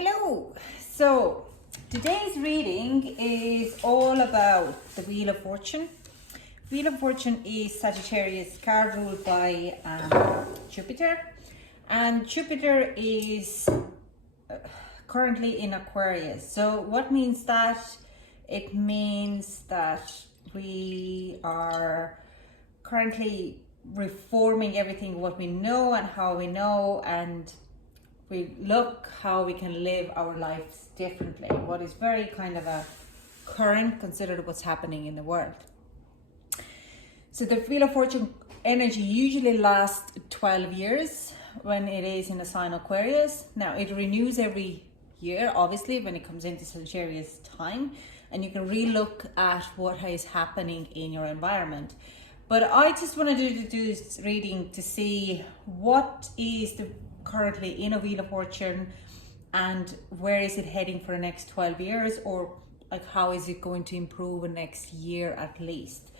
Hello! So today's reading is all about the Wheel of Fortune. Wheel of Fortune is Sagittarius card ruled by Jupiter, and Jupiter is currently in Aquarius. So what means that? It means that we are currently reforming everything what we know and how we know, and we look how we can live our lives differently. What is very kind of a current, considered what's happening in the world. So the Wheel of Fortune energy usually lasts 12 years when it is in a sign Aquarius. Now it renews every year, obviously, when it comes into Sagittarius time, and you can re-look at what is happening in your environment. But I just wanted to do this reading to see what is the currently in a Wheel of Fortune and where is it heading for the next 12 years, or like how is it going to improve the next year at least.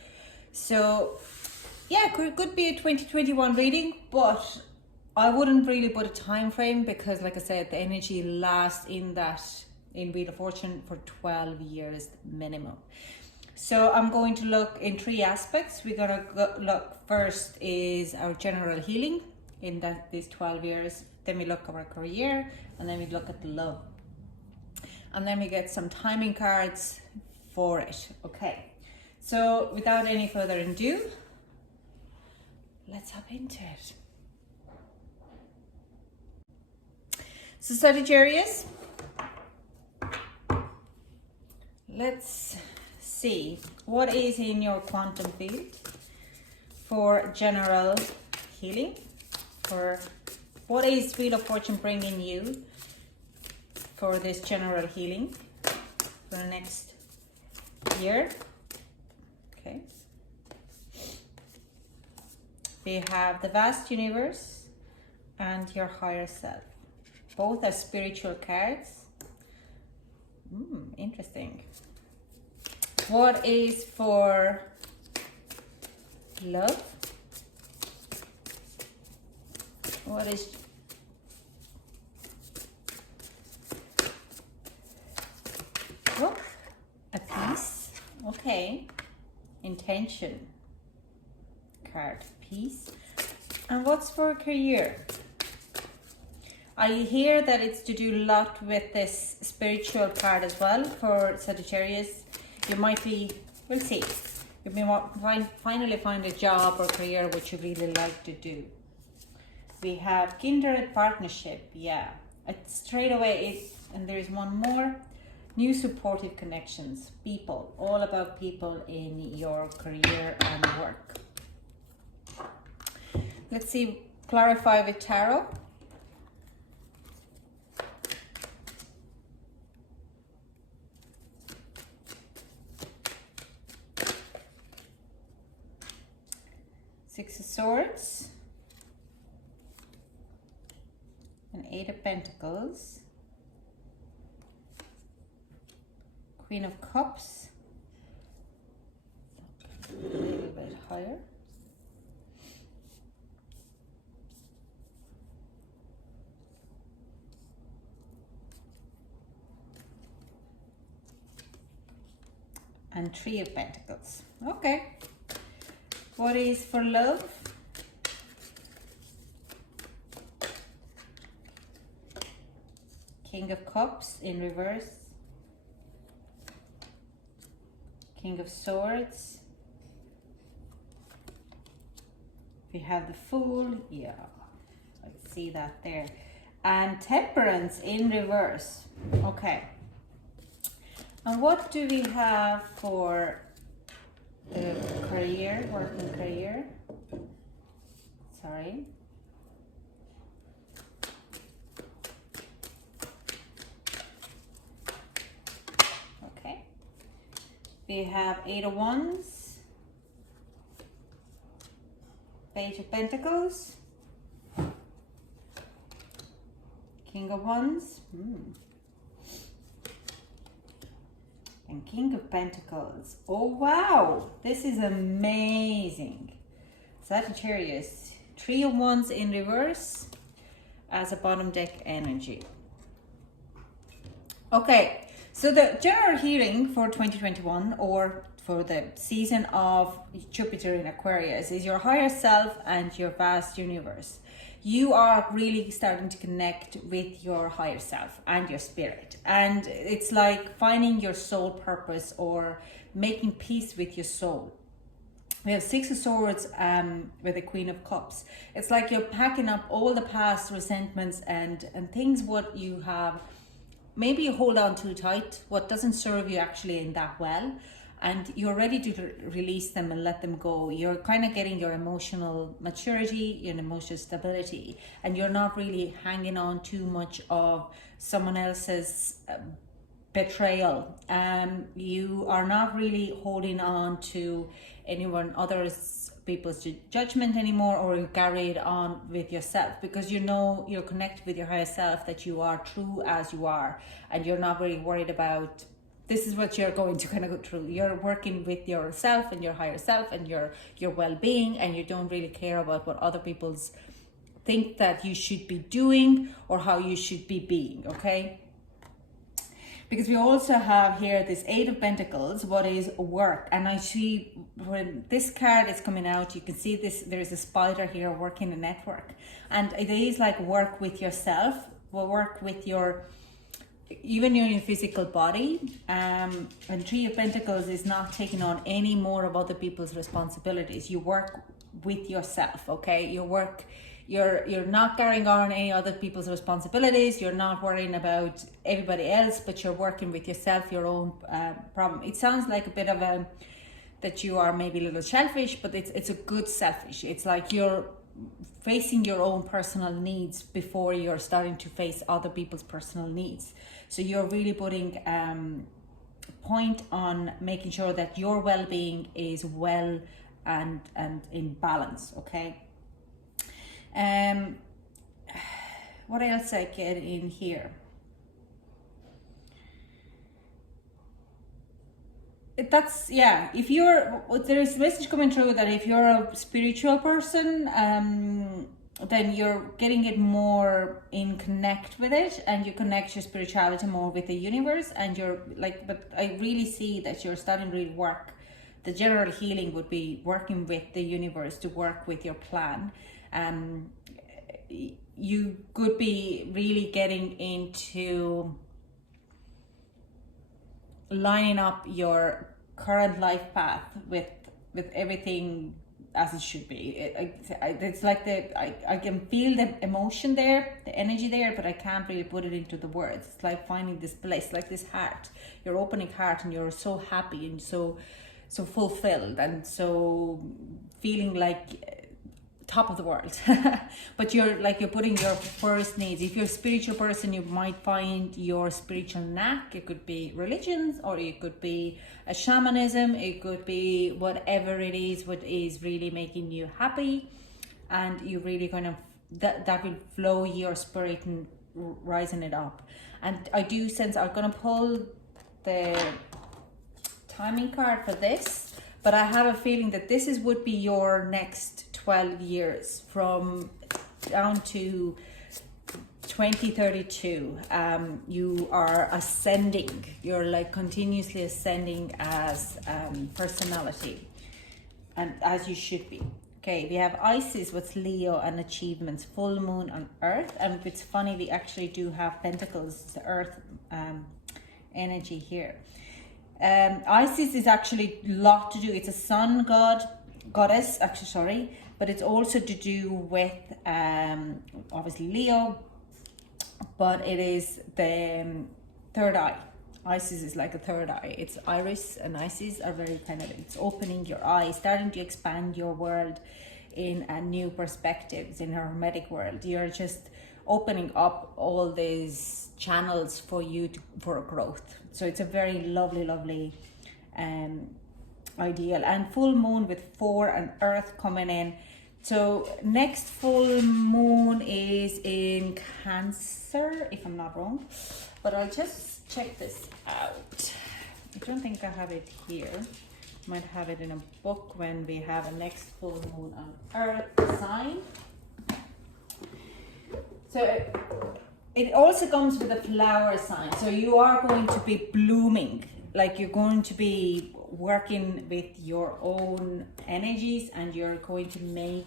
So yeah, could be a 2021 reading, but I wouldn't really put a time frame because, like I said, the energy lasts in Wheel of Fortune for 12 years minimum. So I'm going to look in three aspects. We're gonna look first is our general healing in these 12 years. Then we look at our career, and then we look at the love. And then we get some timing cards for it. Okay. So without any further ado, let's hop into it. So Sagittarius, let's see what is in your quantum field for general healing, for what is Wheel of Fortune bringing you for this general healing for the next year. Okay. We have the vast universe and your higher self. Both are spiritual cards. Interesting. What is for love? What is a peace? Okay. Intention card, peace. And what's for career? I hear that it's to do a lot with this spiritual part as well for Sagittarius. You might be, we'll see. You may finally find a job or career which you really like to do. We have kindred partnership, yeah. Straight away, and there's one more. New supportive connections, people, all about people in your career and work. Let's see, clarify with tarot. Six of Swords. And Eight of Pentacles. Queen of Cups. A little bit higher. And Three of Pentacles. Okay. What is for love? King of Cups in reverse. King of Swords. We have the Fool. Yeah, I see that there. And Temperance in reverse. Okay. And what do we have for the career, working career? Sorry. Okay. We have Eight of Wands, Page of Pentacles, King of Wands, and King of Pentacles. Oh wow, this is amazing. Sagittarius, Three of Wands in reverse as a bottom deck energy. Okay, so the general healing for 2021, or for the season of Jupiter in Aquarius, is your higher self and your vast universe. You are really starting to connect with your higher self and your spirit. And it's like finding your soul purpose or making peace with your soul. We have Six of Swords with the Queen of Cups. It's like you're packing up all the past resentments and things what you have. Maybe you hold on too tight, what doesn't serve you actually in that well, and you're ready to release them and let them go. You're kind of getting your emotional maturity, your emotional stability, and you're not really hanging on too much of someone else's betrayal. You are not really holding on to anyone others people's judgment anymore, or you carry it on with yourself, because you know you're connected with your higher self, that you are true as you are, and you're not really worried about this is what you're going to kind of go through. You're working with yourself and your higher self and your well-being, and you don't really care about what other people's think that you should be doing or how you should be being. Okay, because we also have here this Eight of Pentacles, what is work. And I see when this card is coming out, you can see this, there's a spider here working a network, and it is like work with yourself, work with your, even your physical body. And Three of Pentacles is not taking on any more of other people's responsibilities. You work with yourself. Okay, you work, you're not carrying on any other people's responsibilities. You're not worrying about everybody else, but you're working with yourself, your own problem. It sounds like a bit of a, that you are maybe a little selfish, but it's a good selfish. It's like you're facing your own personal needs before you're starting to face other people's personal needs. So you're really putting point on making sure that your well-being is well and in balance. Okay. What else I get in here? That's, yeah, if you're, there is a message coming through that if you're a spiritual person, then you're getting it more in connect with it, and you connect your spirituality more with the universe, and you're like, but I really see that you're starting to really work. The general healing would be working with the universe to work with your plan. You could be really getting into lining up your current life path with everything as it should be. It's like I can feel the emotion there, the energy there, but I can't really put it into the words. It's like finding this place, like this heart, your opening heart, and you're so happy and so fulfilled and so feeling like top of the world. But you're putting your first needs. If you're a spiritual person, you might find your spiritual knack. It could be religions, or it could be a shamanism, it could be whatever it is, what is really making you happy, and you really kind of that will flow your spirit and rising it up. And I do sense I'm gonna pull the timing card for this, but I have a feeling that this would be your next 12 years from down to 2032. You are ascending, you're like continuously ascending as personality, and as you should be. Okay, we have Isis, what's Leo and achievements, full moon on Earth, and it's funny, we actually do have Pentacles, the Earth energy here. Isis is actually a lot to do, it's a sun goddess, actually, sorry, but it's also to do with obviously Leo, but it is the third eye. Isis is like a third eye. It's Iris and Isis are very kind of, it's opening your eyes, starting to expand your world in a new perspectives, in a hermetic world. You're just opening up all these channels for you for growth. So it's a very lovely ideal. And full moon with 4 and Earth coming in. So next full moon is in Cancer, if I'm not wrong, but I'll just check this out. I don't think I have it here. Might have it in a book when we have a next full moon on Earth sign. So it also comes with a flower sign. So you are going to be blooming, like you're going to be working with your own energies, and you're going to make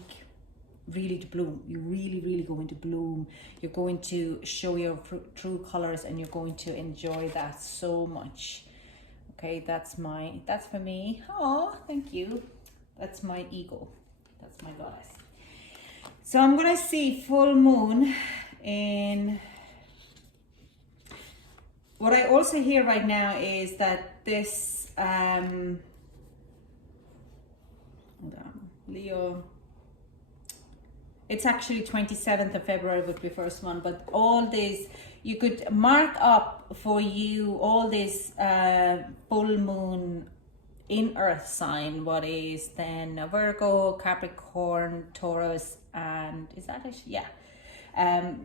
really to bloom. You're really going to bloom. You're going to show your true colors, and you're going to enjoy that so much. Okay, that's for me. Oh, thank you. That's my ego. That's my goddess. So I'm gonna see full moon in. What I also hear right now is that this hold on, Leo. It's actually 27th of February would be first one, but all this, you could mark up for you all this full moon in earth sign, what is then Virgo, Capricorn, Taurus, and is that it? Yeah.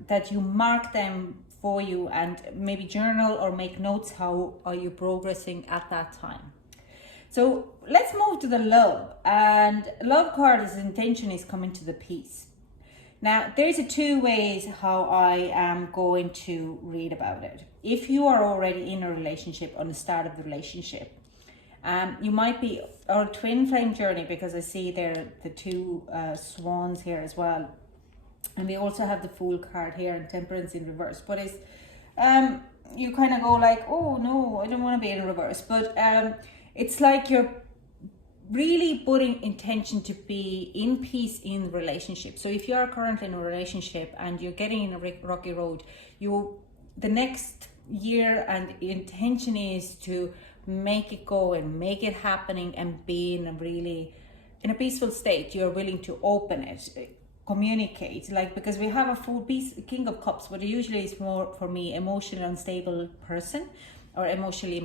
That you mark them for you, and maybe journal or make notes how are you progressing at that time. So let's move to the love, and love card is intention is coming to the peace. Now, there's two ways how I am going to read about it. If you are already in a relationship, on the start of the relationship, you might be our twin flame journey, because I see there the two swans here as well. And we also have the Fool card here and Temperance in reverse. But it's, you kind of go like, oh no, I don't want to be in reverse. But it's like you're really putting intention to be in peace in the relationship. So if you are currently in a relationship and you're getting in a rocky road, the next year and intention is to make it go and make it happening and be in a peaceful state. You're willing to open it, communicate, like, because we have a full peace, King of Cups, but it usually is more for me emotionally unstable person or emotionally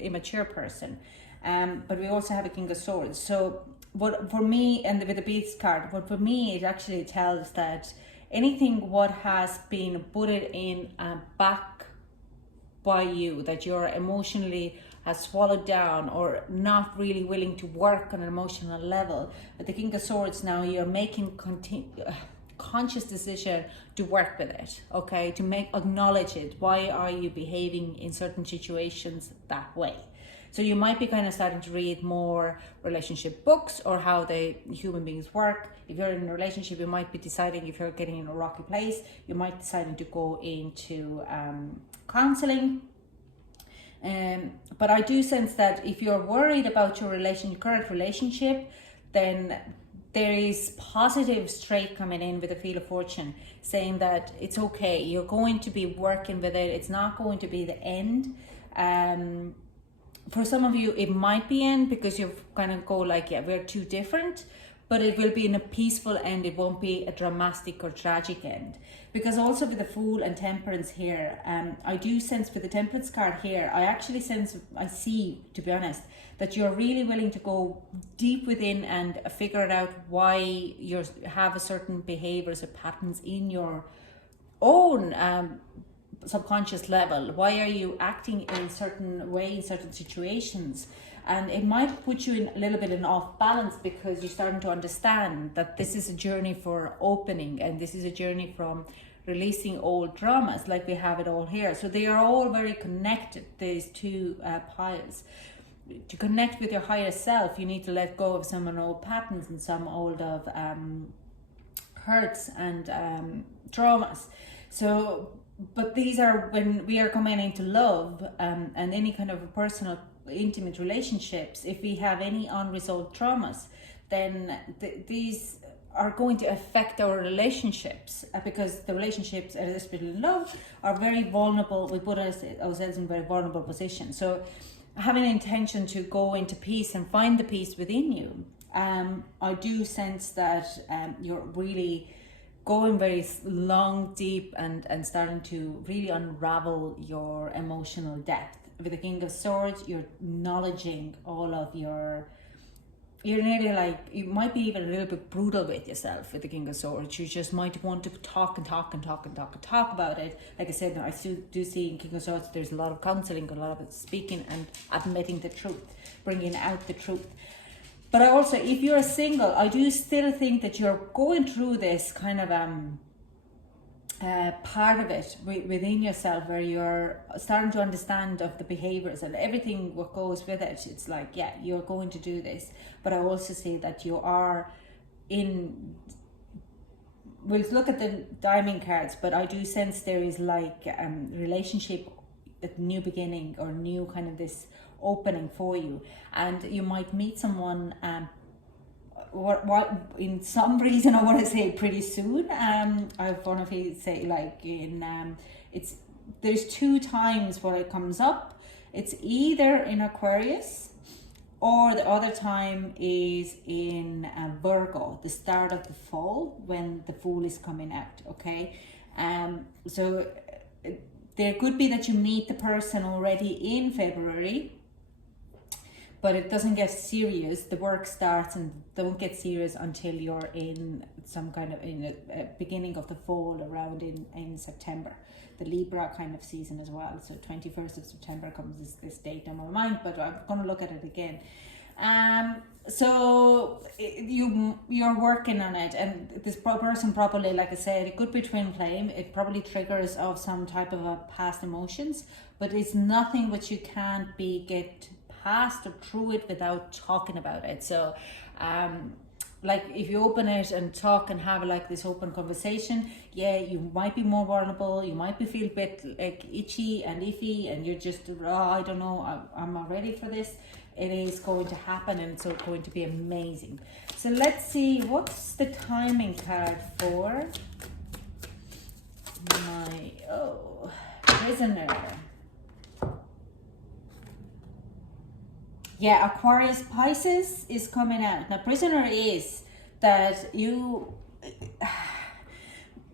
immature person. But we also have a King of Swords. So what for me, and with the Beast card, but for me it actually tells that anything what has been put in back by you, that you're emotionally has swallowed down or not really willing to work on an emotional level. At the King of Swords now, you're making conscious decision to work with it, okay, to acknowledge it. Why are you behaving in certain situations that way? So you might be kind of starting to read more relationship books or how human beings work. If you're in a relationship, you might be deciding, if you're getting in a rocky place, you might be deciding to go into counseling. But I do sense that if you're worried about your current relationship, then there is positive straight coming in with the Wheel of Fortune, saying that it's okay, you're going to be working with it, it's not going to be the end. For some of you, it might be end because you kind of go like, yeah, we're too different, but it will be in a peaceful end. It won't be a dramatic or tragic end. Because also with the Fool and Temperance here, I do sense with the Temperance card here, I see, to be honest, that you're really willing to go deep within and figure it out why you have a certain behaviors or patterns in your own subconscious level. Why are you acting in a certain way in certain situations? And it might put you in a little bit in off balance, because you're starting to understand that this is a journey for opening, and this is a journey from releasing old dramas, like we have it all here. So they are all very connected, these two piles. To connect with your higher self, you need to let go of some old patterns and some old of hurts and traumas. So, but these are when we are coming into love and any kind of a personal intimate relationships. If we have any unresolved traumas, then these are going to affect our relationships, because the relationships, especially in love, are very vulnerable. We put ourselves in a very vulnerable position. So having an intention to go into peace and find the peace within you, I do sense that you're really going very long, deep, and starting to really unravel your emotional depth. With the King of Swords, you're acknowledging all of you're nearly like, you might be even a little bit brutal with yourself with the King of Swords. You just might want to talk about it. Like I said, I still do see in King of Swords, there's a lot of counseling, a lot of speaking and admitting the truth, bringing out the truth. But I also, if you're single, I do still think that you're going through this kind of part of it within yourself, where you're starting to understand of the behaviors and everything what goes with it. It's like, yeah, you're going to do this, but I also see that you are in, we'll look at the diamond cards, but I do sense there is like relationship, a new beginning or new kind of this opening for you, and you might meet someone what in some reason I want to say pretty soon. I want to say like in it's, there's two times where it comes up. It's either in Aquarius, or the other time is in Virgo, the start of the fall, when the Fool is coming out. Okay, so there could be that you meet the person already in February, but it doesn't get serious. The work starts and don't get serious until you're in some kind of, in a beginning of the fall, around in September, the Libra kind of season as well. So 21st of September comes this date on my mind, but I'm going to look at it again. So you're working on it, and this person probably, like I said, it could be twin flame. It probably triggers of some type of a past emotions, but it's nothing which you can't get past or through it without talking about it. So like if you open it and talk and have like this open conversation, yeah, you might be more vulnerable, you might be feel a bit like itchy and iffy, and you're just, oh, I don't know, I'm not ready for this. It is going to happen, and it's going to be amazing. So let's see, what's the timing card for my prisoner? Yeah, Aquarius Pisces is coming out. Now, prisoner is that you,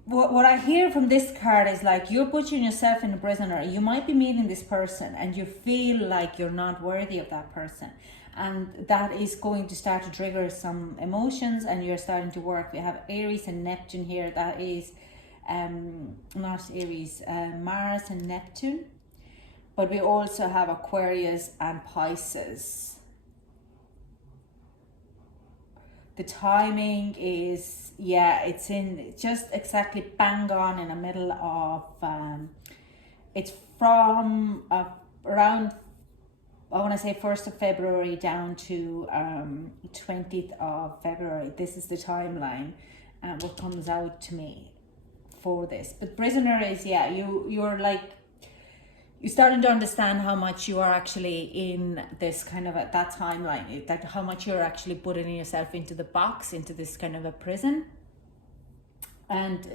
what I hear from this card is like you're putting yourself in a prisoner. You might be meeting this person and you feel like you're not worthy of that person. And that is going to start to trigger some emotions, and you're starting to work. We have Aries and Neptune here. That is not Aries, Mars and Neptune. But we also have Aquarius and Pisces. The timing is, yeah, it's in just exactly bang on in the middle of, it's from around, I want to say 1st of February down to 20th of February. This is the timeline, what comes out to me for this. But prisoner is, yeah, you're like, you're starting to understand how much you are actually in this kind of that timeline, that how much you're actually putting yourself into the box, into this kind of a prison. And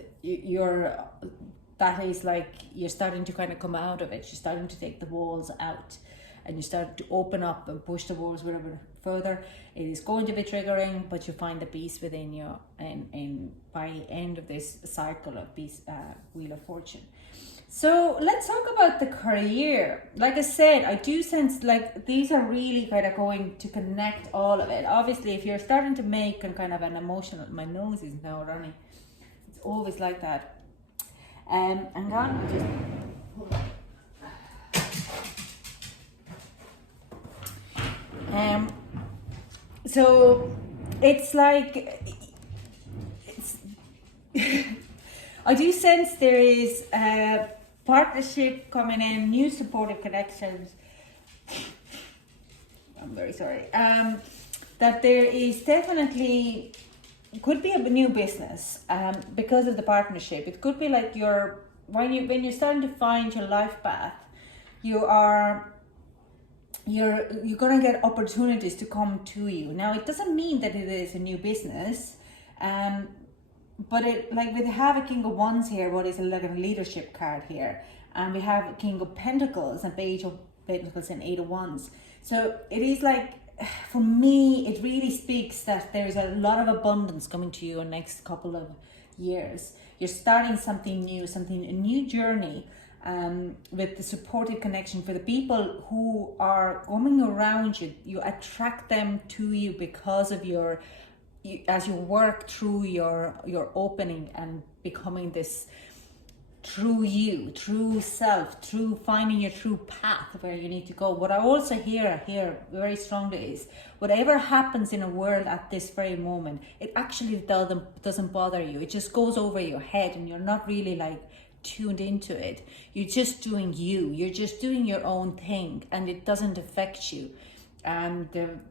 that is like, you're starting to kind of come out of it. You're starting to take the walls out, and you start to open up and push the walls wherever further. It is going to be triggering, but you find the peace within you, and by end of this cycle of peace, Wheel of Fortune. So let's talk about the career. Like I said, I do sense like these are really kind of going to connect all of it. Obviously, if you're starting to make kind of an emotional, my nose is now running. It's always like that. I'm gonna just hold on. So it's like I do sense there is partnership coming in, new supportive connections. I'm very sorry. That there is definitely, could be a new business because of the partnership. It could be like when you're starting to find your life path, you're gonna get opportunities to come to you. Now, it doesn't mean that it is a new business. But it, like, we have a King of Wands here, what is like a leadership card here, and we have King of Pentacles and Page of Pentacles and Eight of Wands. So it is like, for me, it really speaks that there's a lot of abundance coming to you in the next couple of years. You're starting something new, a new journey, with the supportive connection for the people who are coming around you. You attract them to you because of as you work through your opening and becoming this true you, true self, true finding your true path where you need to go. What I also hear very strongly is whatever happens in a world at this very moment, it actually doesn't bother you. It just goes over your head and you're not really like tuned into it. You're just doing you. You're just doing your own thing and it doesn't affect you. And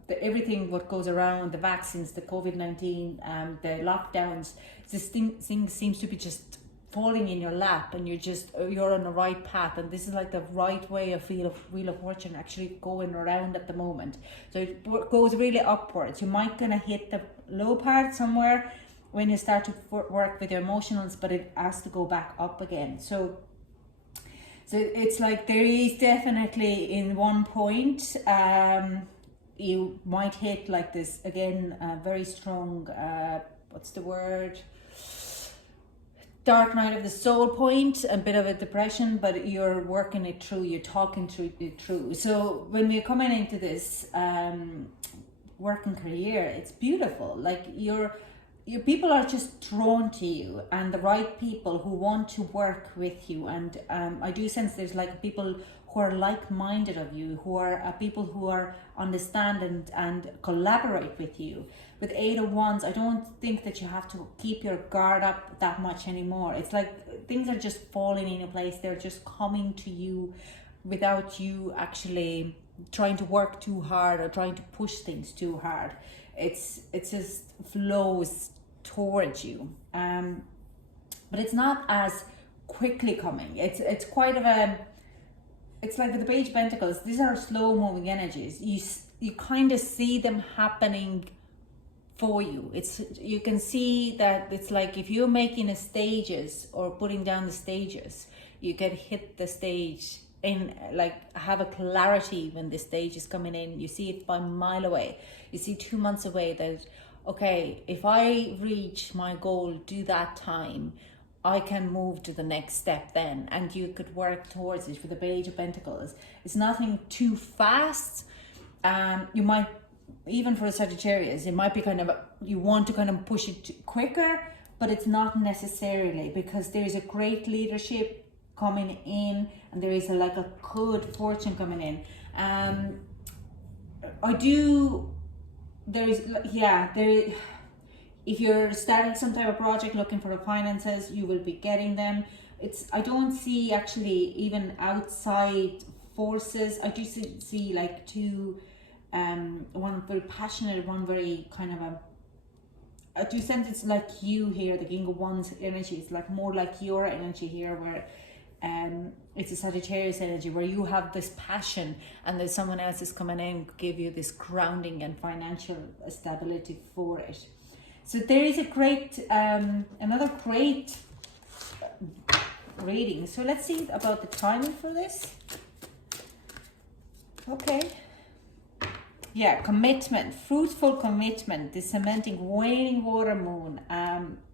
everything what goes around, the vaccines, the COVID-19, the lockdowns, this thing seems to be just falling in your lap, and you're on the right path, and this is like the right way of Wheel of Fortune actually going around at the moment. So it goes really upwards. You might gonna hit the low part somewhere when you start to work with your emotionals, but it has to go back up again. So it's like there is definitely in one point you might hit like this again, very strong what's the word, dark night of the soul point, a bit of a depression, but you're working it through, you're talking through it through. So when we're coming into this working career, it's beautiful. Like your people are just drawn to you, and the right people who want to work with you. And I do sense there's like people who are like-minded of you, who are people who are understand and collaborate with you. With 8 of Wands, I don't think that you have to keep your guard up that much anymore. It's like things are just falling into place. They're just coming to you without you actually trying to work too hard or trying to push things too hard. It just flows towards you. But it's not as quickly coming. It's quite of a, it's like with the Page of Pentacles, these are slow moving energies. You kind of see them happening for you. You can see that it's like if you're making a stages or putting down the stages, you can hit the stage in, like, have a clarity when the stage is coming in. You see it by a mile away. You see 2 months away that, okay, if I reach my goal due that time, I can move to the next step then, and you could work towards it. For the Page of Pentacles, it's nothing too fast. You might, even for a Sagittarius, it might be kind of, you want to kind of push it quicker, but it's not necessarily, because there's a great leadership coming in, and there is like a good fortune coming in. If you're starting some type of project looking for the finances, you will be getting them. I don't see actually even outside forces. I do see like two, one very passionate, one very kind of I do sense it's like you here, the King of Wands energy. It's like more like your energy here, where it's a Sagittarius energy, where you have this passion and there's someone else is coming in to give you this grounding and financial stability for it. So there is a great, another great reading. So let's see about the timing for this. Okay. Yeah, commitment, fruitful commitment, the cementing, waning water moon.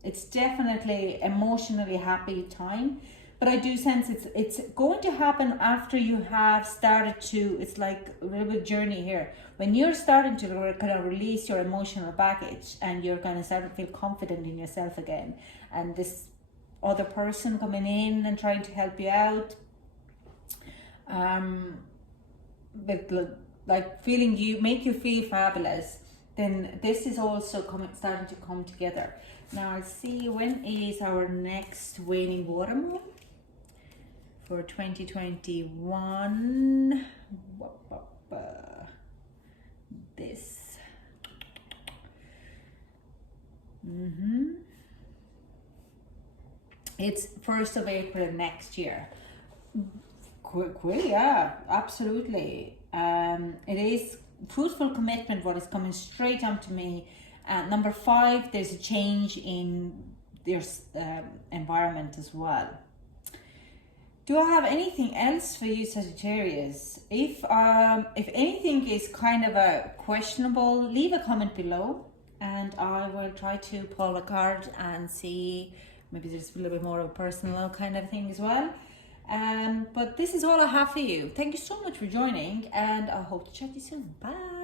It's definitely emotionally happy time. But I do sense it's going to happen after you have started to, it's like a little bit journey here. When you're starting to kind of release your emotional baggage and you're going to start to feel confident in yourself again, and this other person coming in and trying to help you out, with like feeling you, make you feel fabulous, then this is also starting to come together. Now I'll see, when is our next waning water moon? For 2021, this. It's 1st of April next year. Yeah, absolutely. It is fruitful commitment, what is coming straight on to me. Number 5, there's a change in their environment as well. Do I have anything else for you, Sagittarius? If anything is kind of a questionable, leave a comment below, and I will try to pull a card and see, maybe there's a little bit more of a personal kind of thing as well. But this is all I have for you. Thank you so much for joining, and I hope to chat to you soon. Bye.